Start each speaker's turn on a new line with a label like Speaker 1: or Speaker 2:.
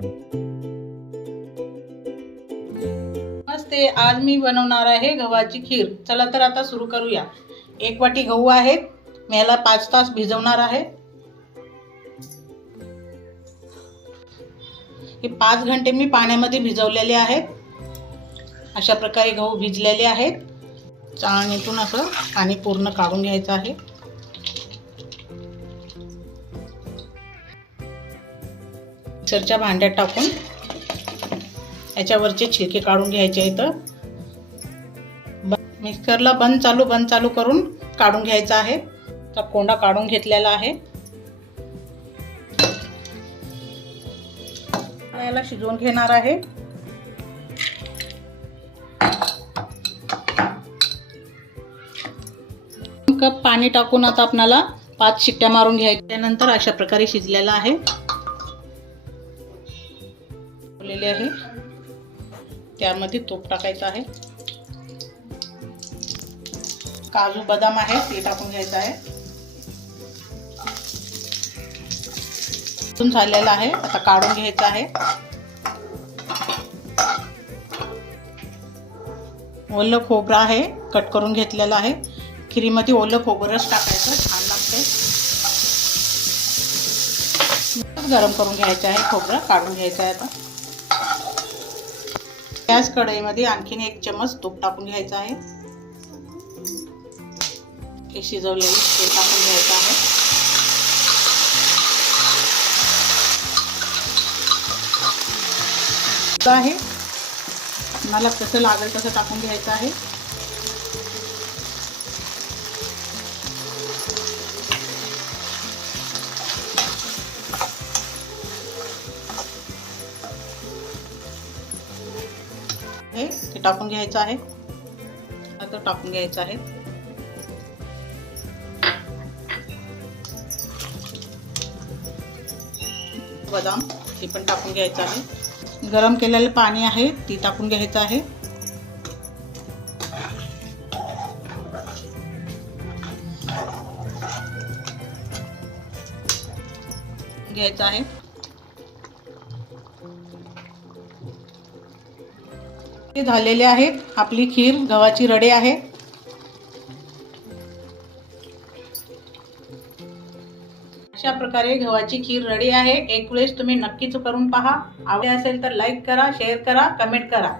Speaker 1: नमस्ते आज मी बनवणार आहे गव्हाची खीर. चला तर आता सुरू करूया. एक वाटी गहू आहे मी याला पाच तास भिजवणार आहे. हे पाच घंटे मी पाण्यामध्ये भिजवलेले आहेत. अशा प्रकारे गहू भिजलेले आहेत. चाळणीतून असं पाणी पूर्ण काढून घ्यायचं आहे. मिक्सरच्या भांड्यात टाकून याच्यावरचे छिलके काढून घ्यायचे आहेत. मिक्सरला बंद चालू बंद चालू करून काढून घ्यायचा आहे. तर कोंडा काढून घेतलेला आहे. याला शिजवून घेणार आहे. कप पाणी टाकून आता आपणाला पाच शिट्ट्या मारून घ्यायच्या. नंतर अशा प्रकारे शिजलेला आहे. ठेवलेले आहे. त्यामध्ये तूप टाकायचं आहे. काजू बदाम आहे ते टाकून घ्यायचं आहे. इथून झालेलं आहे आता काढून घ्यायचं आहे. ओलं खोबरं आहे कट करून घेतलेलं आहे. खिरीमध्ये ओलं खोबरंच टाकायचं छान लागते गरम करून घ्यायचं आहे खोबरं काढून घ्यायचं आहे आता. त्याच कढईमध्ये आणखीन एक चमच तूप टाकून घ्यायचं आहे. हे शिजवलेलं ते टाकून घ्यायचं आहे. आहे मला कसं लागेल तसं टाकून घ्यायचं आहे. आहे. ते टाकून घ्यायचं आहे. आता टाकून घ्यायचं आहे. बदाम ते पण टाकून घ्यायचं आहे. गरम केलेलं पाणी आहे ती टाकून घ्यायचं आहे. घ्यायचं आहे. झालेले आहेत. आपली खीर गव्हाची रडे आहे. अशा प्रकारे गव्हाची खीर रडी आहे. एक वेळेस तुम्ही नक्कीच करून पहा. आवडे असेल तर लाईक करा शेअर करा कमेंट करा.